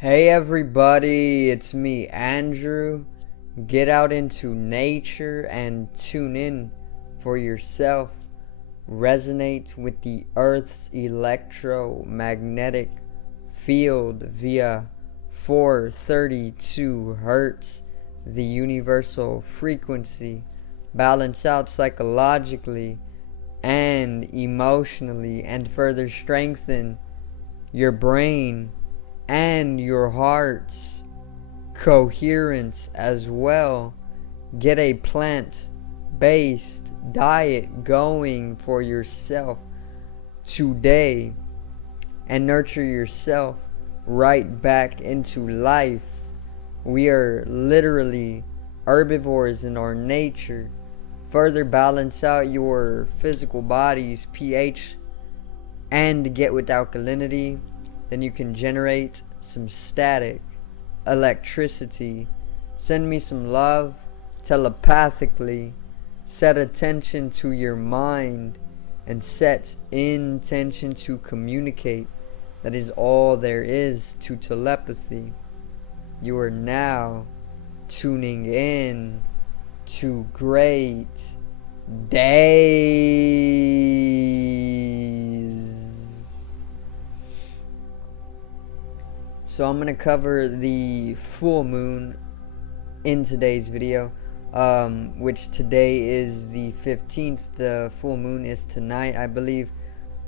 Hey everybody, it's me, Andrew. Get out into nature and tune in for yourself. Resonate with the Earth's electromagnetic field via 432 Hertz, the universal frequency. Balance out psychologically and emotionally, and further strengthen your brain and your heart's coherence as well. Get a plant-based diet going for yourself today and nurture yourself right back into life. We are literally herbivores in our nature. Further balance out your physical body's pH and get with alkalinity, then you can generate some static electricity. Send me some love telepathically. Set attention to your mind and set intention to communicate. That is all there is to telepathy. You are now tuning in to great days. So I'm going to cover the full moon in today's video, which today is the 15th. The full moon is tonight, I believe.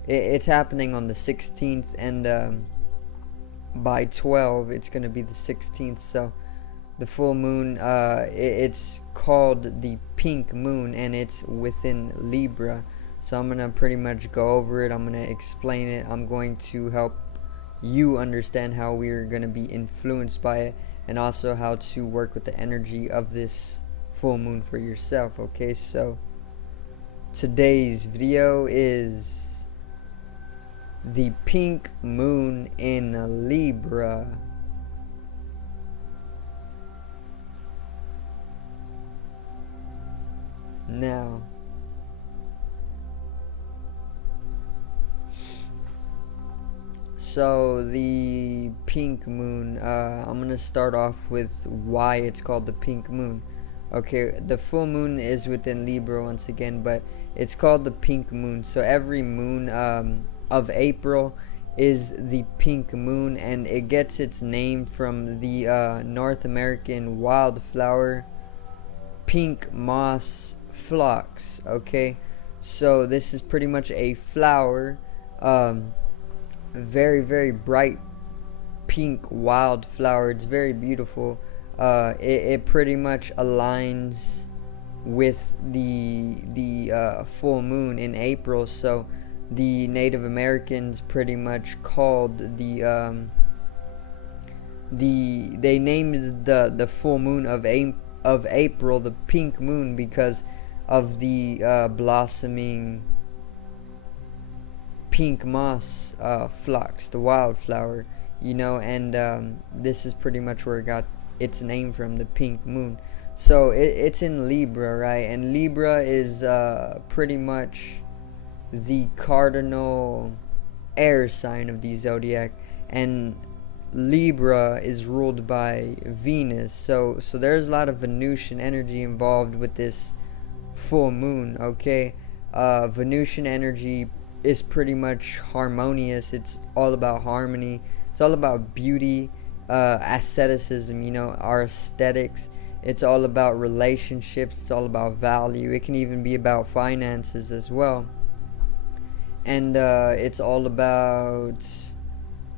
It's happening on the 16th, and by 12 it's going to be the 16th. So the full moon, it's called the pink moon, and it's within Libra. So I'm going to pretty much go over it. I'm going to explain it. I'm going to help you understand how we're going to be influenced by it, and also how to work with the energy of this full moon for yourself. Okay, so today's video is the pink moon in Libra. Now, so the pink moon, I'm gonna start off with why it's called the pink moon. Okay, the full moon is within Libra once again, but it's called the pink moon. So every moon of April is the pink moon, and it gets its name from the North American wildflower pink moss phlox. Okay, so this is pretty much a flower, very bright pink wildflower. It's very beautiful. It pretty much aligns with the full moon in April. So the Native Americans pretty much called they named the full moon of April the pink moon because of the blossoming pink moss phlox, the wildflower, and this is pretty much where it got its name from, the pink moon. So it's in Libra, right? And Libra is pretty much the cardinal air sign of the zodiac, and Libra is ruled by Venus. So there's a lot of Venusian energy involved with this full moon. Okay, Venusian energy is pretty much harmonious. It's all about harmony. It's all about beauty, asceticism, our aesthetics. It's all about relationships. It's all about value. It can even be about finances as well. And it's all about,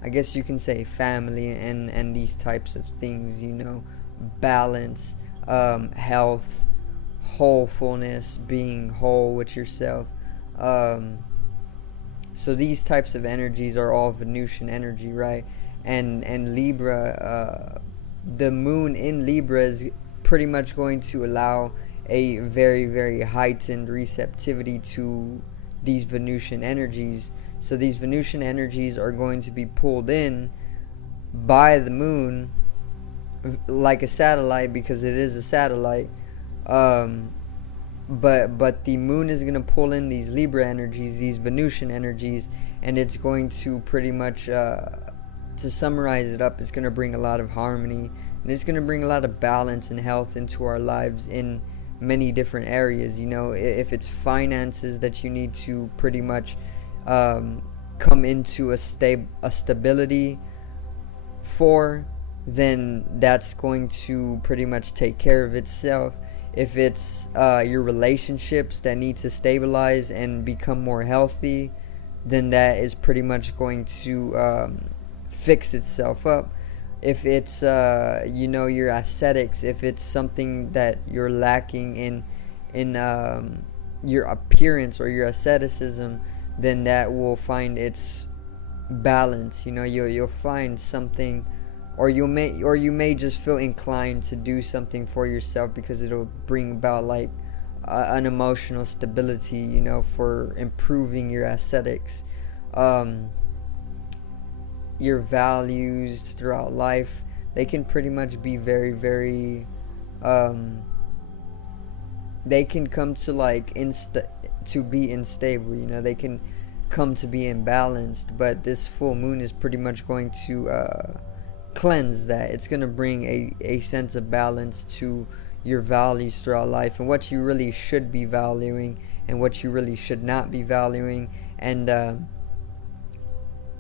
I guess you can say, family and these types of things, balance, health, wholefulness, being whole with yourself. So these types of energies are all Venusian energy, right? And Libra, the moon in Libra is pretty much going to allow a very heightened receptivity to these Venusian energies. So these Venusian energies are going to be pulled in by the moon like a satellite, because it is a satellite. But the moon is going to pull in these Libra energies, these Venusian energies, and it's going to pretty much to summarize it up, it's going to bring a lot of harmony, and it's going to bring a lot of balance and health into our lives in many different areas. You know, if it's finances that you need to pretty much come into a stability for, then that's going to pretty much take care of itself. If it's your relationships that need to stabilize and become more healthy, then that is pretty much going to fix itself up. If it's your aesthetics, if it's something that you're lacking in your appearance or your asceticism, then that will find its balance. You know, you'll find something, or you may just feel inclined to do something for yourself because it'll bring about like an emotional stability, you know, for improving your aesthetics, your values throughout life. They can pretty much be very, very they can come to like to be unstable, you know, they can come to be imbalanced, but this full moon is pretty much going to cleanse that. It's going to bring a sense of balance to your values throughout life, and what you really should be valuing and what you really should not be valuing. And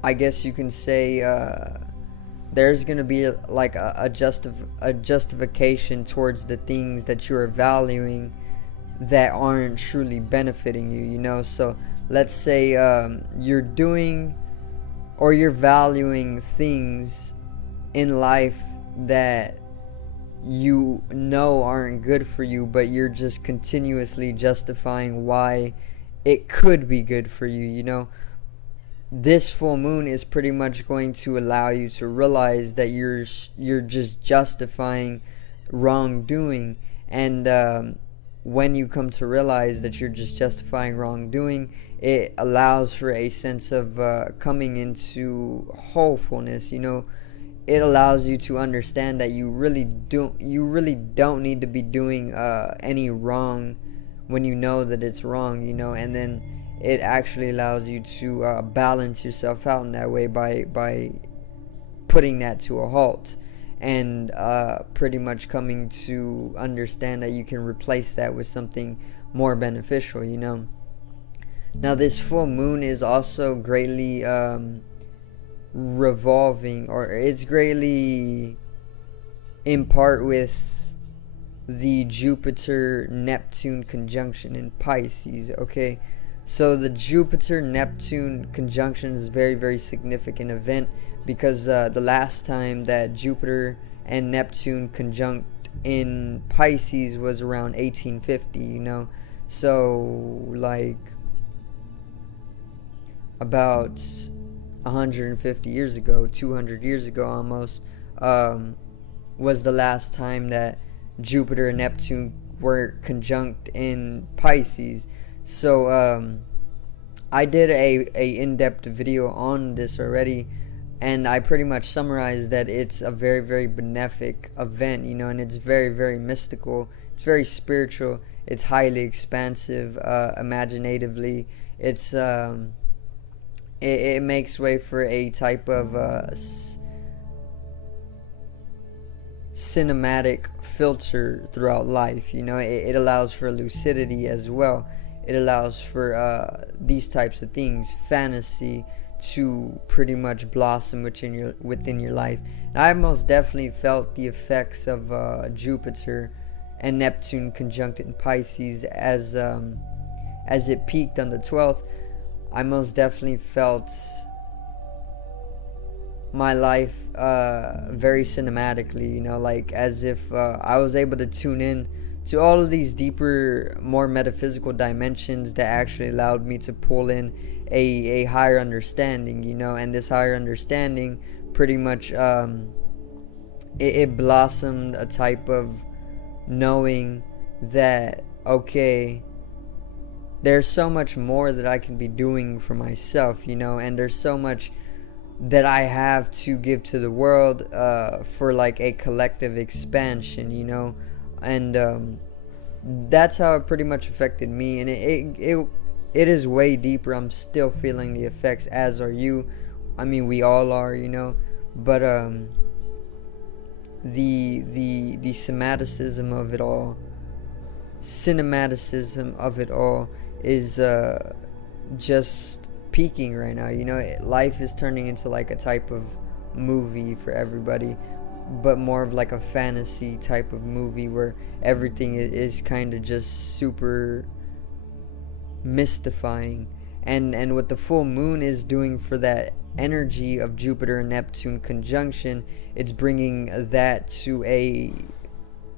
I guess you can say there's going to be like a justification towards the things that you're valuing that aren't truly benefiting you, you know. So let's say you're doing or you're valuing things in life that you know aren't good for you, but you're just continuously justifying why it could be good for you, you know. This full moon is pretty much going to allow you to realize that you're just justifying wrongdoing. And when you come to realize that you're just justifying wrongdoing, it allows for a sense of coming into wholefulness, you know. It allows you to understand that you really don't need to be doing any wrong when you know that it's wrong, you know. And then it actually allows you to balance yourself out in that way by putting that to a halt, and pretty much coming to understand that you can replace that with something more beneficial, you know. Now this full moon is also greatly revolving, or it's greatly in part with the Jupiter-Neptune conjunction in Pisces. Okay, so the Jupiter-Neptune conjunction is a very, very significant event, because the last time that Jupiter and Neptune conjunct in Pisces was around 1850, you know. So like about 150 years ago, 200 years ago almost, was the last time that Jupiter and Neptune were conjunct in Pisces. So I did a in-depth video on this already, and I pretty much summarized that it's a very, very benefic event, you know, and it's very, very mystical, it's very spiritual, it's highly expansive, imaginatively. It's it makes way for a type of cinematic filter throughout life, you know. It allows for lucidity as well. It allows for these types of things, fantasy, to pretty much blossom within your life. And I most definitely felt the effects of Jupiter and Neptune conjunct in Pisces as it peaked on the 12th. I most definitely felt my life very cinematically, you know, like as if I was able to tune in to all of these deeper, more metaphysical dimensions that actually allowed me to pull in a higher understanding, you know. And this higher understanding pretty much it blossomed a type of knowing that, okay, there's so much more that I can be doing for myself, you know, and there's so much that I have to give to the world for like a collective expansion, you know. And that's how it pretty much affected me, and it is way deeper. I'm still feeling the effects, as are you. I mean, we all are, you know. but the somaticism of it all, cinematicism of it all, is just peaking right now. Life is turning into like a type of movie for everybody, but more of like a fantasy type of movie where everything is kind of just super mystifying. And what the full moon is doing for that energy of Jupiter and Neptune conjunction, it's bringing that to a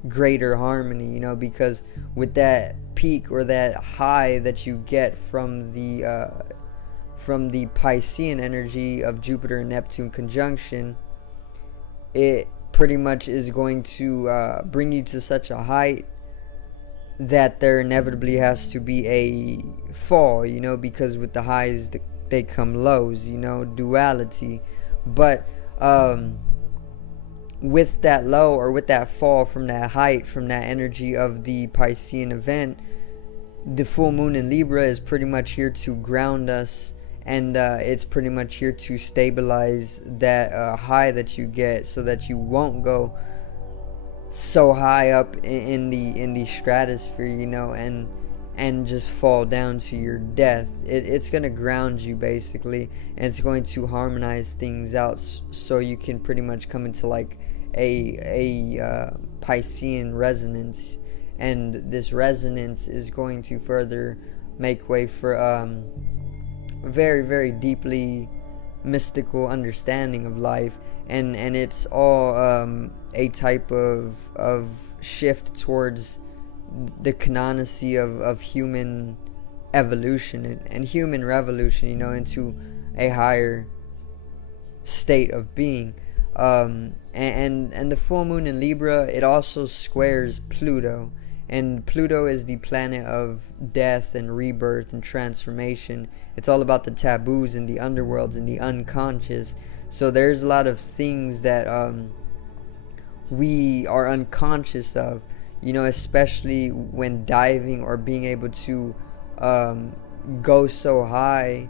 greater harmony, because with that peak or that high that you get from the Piscean energy of Jupiter and Neptune conjunction, it pretty much is going to bring you to such a height that there inevitably has to be a fall, because with the highs they come lows, duality. But with that low or with that fall from that height, from that energy of the Piscean event, the full moon in Libra is pretty much here to ground us, and it's pretty much here to stabilize that high that you get, so that you won't go so high up in the stratosphere, and just fall down to your death. It's going to ground you basically, and it's going to harmonize things out, so you can pretty much come into like a Piscean resonance, and this resonance is going to further make way for very, very deeply mystical understanding of life, and it's all a type of shift towards the canonicity of human evolution and human revolution, into a higher state of being. And the full moon in Libra, it also squares Pluto, and Pluto is the planet of death and rebirth and transformation. It's all about the taboos and the underworlds and the unconscious. So there's a lot of things that we are unconscious of, especially when diving or being able to go so high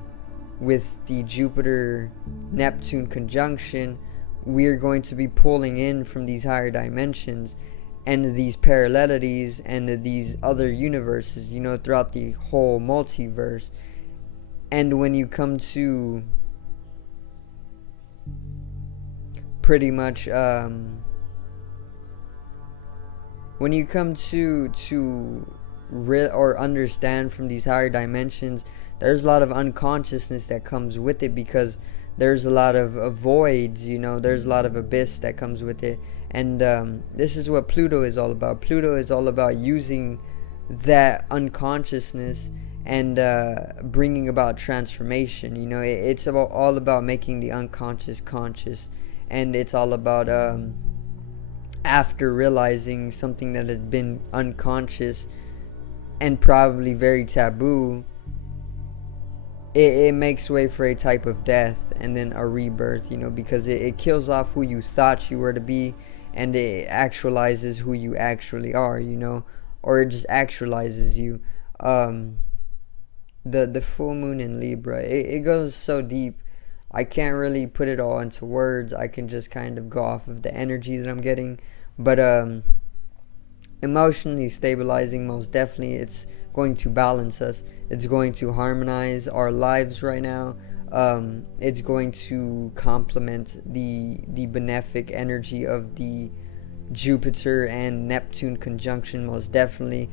with the Jupiter-Neptune conjunction. We're going to be pulling in from these higher dimensions and these parallelities and these other universes, throughout the whole multiverse. And when you come to pretty much when you come to or understand from these higher dimensions, there's a lot of unconsciousness that comes with it, because there's a lot of voids, there's a lot of abyss that comes with it. And this is what Pluto is all about. Pluto is all about using that unconsciousness and bringing about transformation. It's all about making the unconscious conscious, and it's all about after realizing something that had been unconscious and probably very taboo, it makes way for a type of death and then a rebirth, because it kills off who you thought you were to be, and it actualizes who you actually are, or it just actualizes you. The full moon in Libra, it goes so deep. I can't really put it all into words. I can just kind of go off of the energy that I'm getting. But emotionally stabilizing, most definitely. It's going to balance us. It's going to harmonize our lives right now. It's going to complement the benefic energy of the Jupiter and Neptune conjunction, most definitely.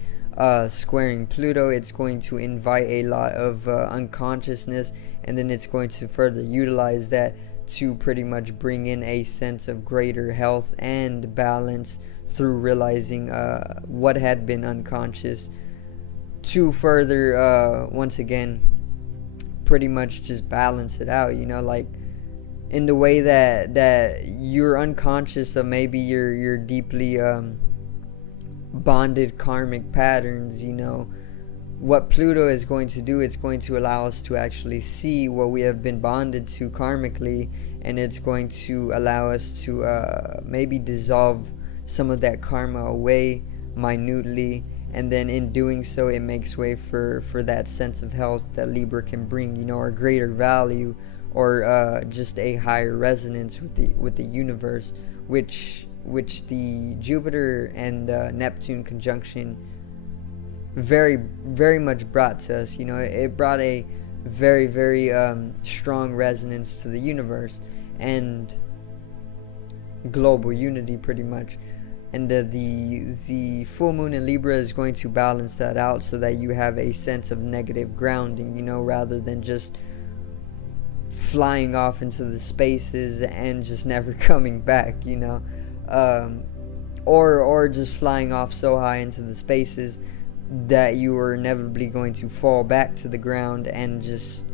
Squaring Pluto, it's going to invite a lot of unconsciousness, and then it's going to further utilize that to pretty much bring in a sense of greater health and balance through realizing what had been unconscious, to further once again pretty much just balance it out, like in the way that you're unconscious of maybe your deeply bonded karmic patterns. What Pluto is going to do, it's going to allow us to actually see what we have been bonded to karmically, and it's going to allow us to maybe dissolve some of that karma away minutely, and then in doing so, it makes way for that sense of health that Libra can bring, or greater value, or just a higher resonance with the universe, which the Jupiter and Neptune conjunction very much brought to us. It brought a very strong resonance to the universe and global unity, pretty much. And the full moon in Libra is going to balance that out so that you have a sense of negative grounding, rather than just flying off into the spaces and just never coming back, or just flying off so high into the spaces that you are inevitably going to fall back to the ground and just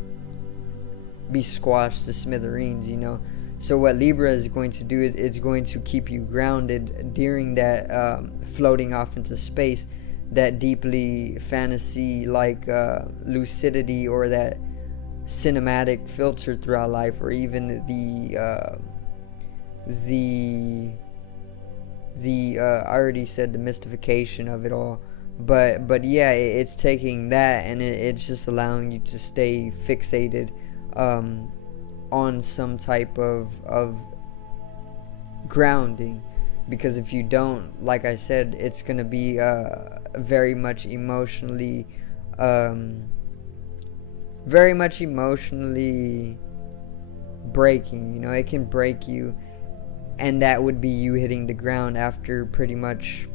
be squashed to smithereens. So what Libra is going to do, it's going to keep you grounded during that floating off into space, that deeply fantasy like lucidity, or that cinematic filter throughout life, or even the I already said the mystification of it all. But yeah, it's taking that and it's just allowing you to stay fixated on some type of grounding, because if you don't, like I said, it's gonna be very much emotionally breaking. It can break you, and that would be you hitting the ground after pretty much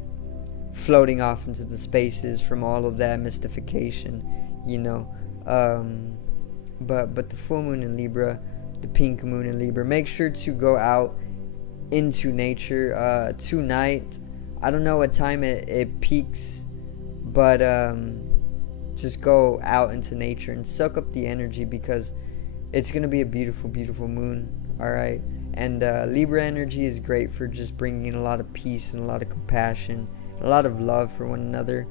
floating off into the spaces from all of that mystification. But the full moon in Libra, the pink moon in Libra, make sure to go out into nature tonight. I don't know what time it peaks, but just go out into nature and soak up the energy, because it's going to be a beautiful moon. Alright, and Libra energy is great for just bringing a lot of peace and a lot of compassion, a lot of love for one another.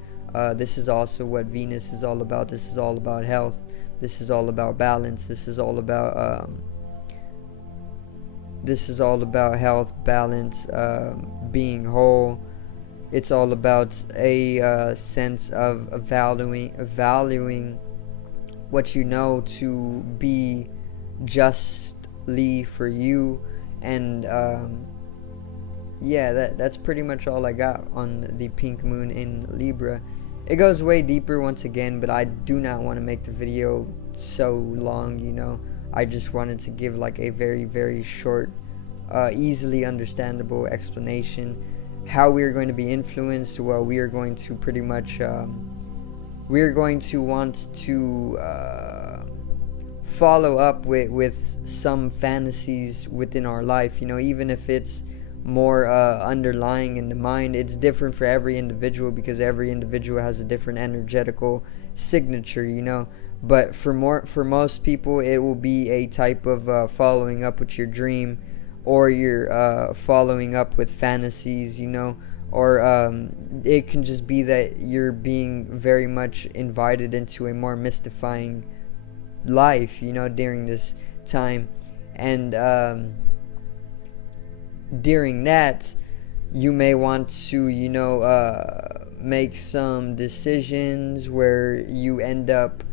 This is also what Venus is all about. This is all about health. This is all about balance. This is all about health, balance, being whole. It's all about a sense of valuing what you know to be justly for you. And yeah, that's pretty much all I got on the pink moon in Libra. It goes way deeper once again, but I do not want to make the video so long. I just wanted to give like a very short, easily understandable explanation how we are going to be influenced. Well, we are going to pretty much we are going to want to follow up with some fantasies within our life, even if it's more underlying in the mind. It's different for every individual, because every individual has a different energetical signature. But for most people, it will be a type of following up with your dream, or you're following up with fantasies, or it can just be that you're being very much invited into a more mystifying life, during this time. And during that, you may want to make some decisions where you end up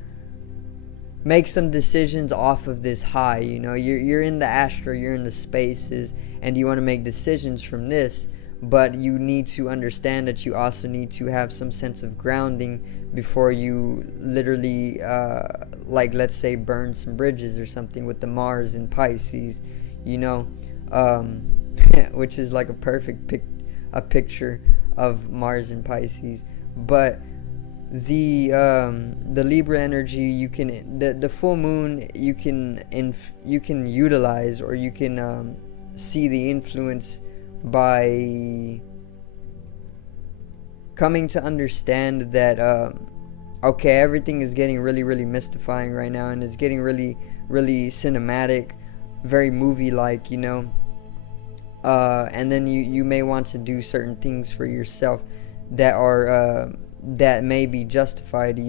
make some decisions off of this high. You're in the astro, you're in the spaces, and you want to make decisions from this, but you need to understand that you also need to have some sense of grounding before you literally like, let's say, burn some bridges or something with the Mars in Pisces, which is like a perfect picture of Mars in Pisces. But the Libra energy, you can the full moon, you can utilize, or you can see the influence by coming to understand that okay, everything is getting really mystifying right now, and it's getting really cinematic, very movie like, and then you may want to do certain things for yourself that are that may be justified,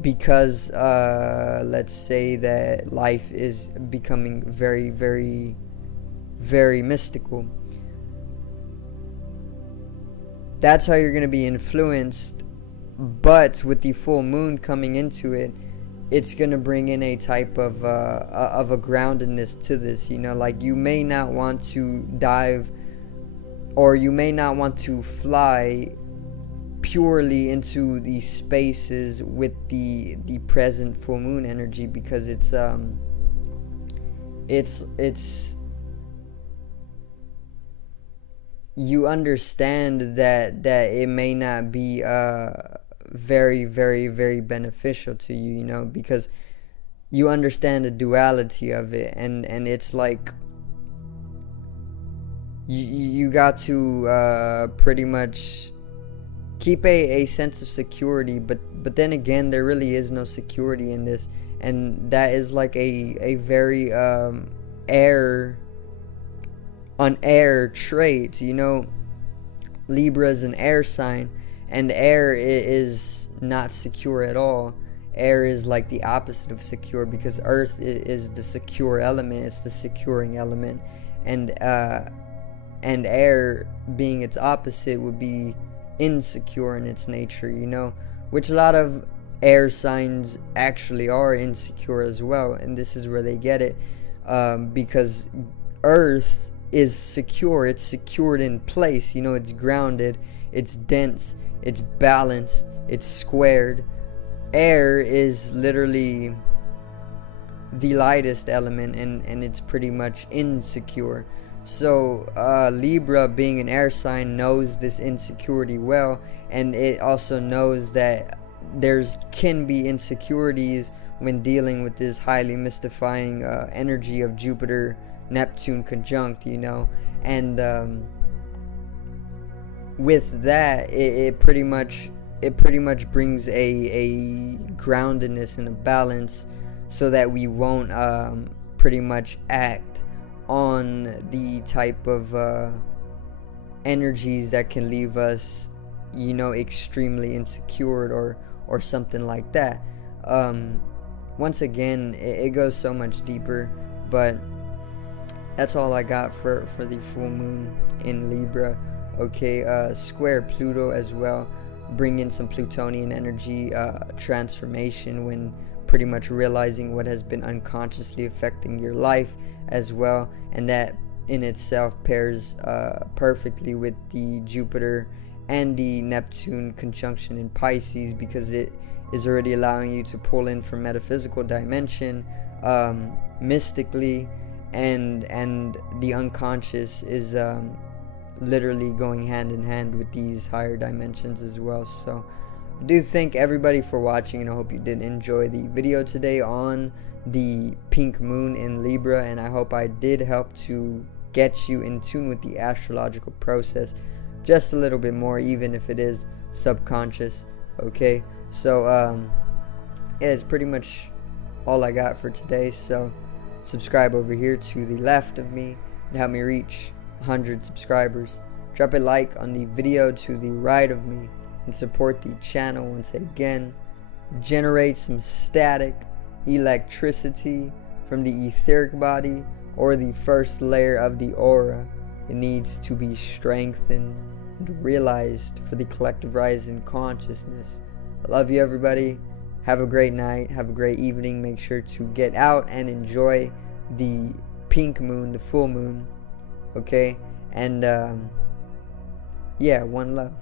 because let's say that life is becoming very mystical. That's how you're going to be influenced. But with the full moon coming into it, it's gonna bring in a type of a groundedness to this. You know, like you may not want to dive, or you may not want to fly purely into these spaces with the present full moon energy, because it's you understand that it may not be very, very, very beneficial to you, you know, because you understand the duality of it, and it's like you got to pretty much keep a sense of security, but then again, there really is no security in this, and that is like a very air trait. You know, Libra is an air sign, and air is not secure at all. Air is like the opposite of secure, because earth is the secure element, it's the securing element, and air being its opposite would be insecure in its nature, you know, which a lot of air signs actually are insecure as well, and this is where they get it, because earth is secure, it's secured in place, you know, it's grounded, it's dense, it's balanced, it's squared. Air is literally the lightest element, and it's pretty much insecure. So Libra, being an air sign, knows this insecurity well, and it also knows that there's can be insecurities when dealing with this highly mystifying energy of Jupiter-Neptune conjunct, you know, and with that, it pretty much brings a groundedness and a balance, so that we won't pretty much act on the type of energies that can leave us, you know, extremely insecure or something like that. Once again, it goes so much deeper, but that's all I got for the full moon in Libra. Okay, square Pluto as well, bring in some Plutonian energy transformation when pretty much realizing what has been unconsciously affecting your life as well, and that in itself pairs perfectly with the Jupiter and the Neptune conjunction in Pisces, because it is already allowing you to pull in from metaphysical dimension, mystically, and the unconscious is literally going hand in hand with these higher dimensions as well. So I do thank everybody for watching, and I hope you did enjoy the video today on the pink moon in Libra, and I hope I did help to get you in tune with the astrological process just a little bit more, even if it is subconscious. Okay, so yeah, it's pretty much all I got for today. So subscribe over here to the left of me and help me reach 100 subscribers. Drop a like on the video to the right of me and support the channel once again. Generate some static electricity from the etheric body, or the first layer of the aura. It needs to be strengthened and realized for the collective rise in consciousness. I love you, everybody. Have a great night, have a great evening. Make sure to get out and enjoy the pink moon, the full moon. Okay, and yeah, one love.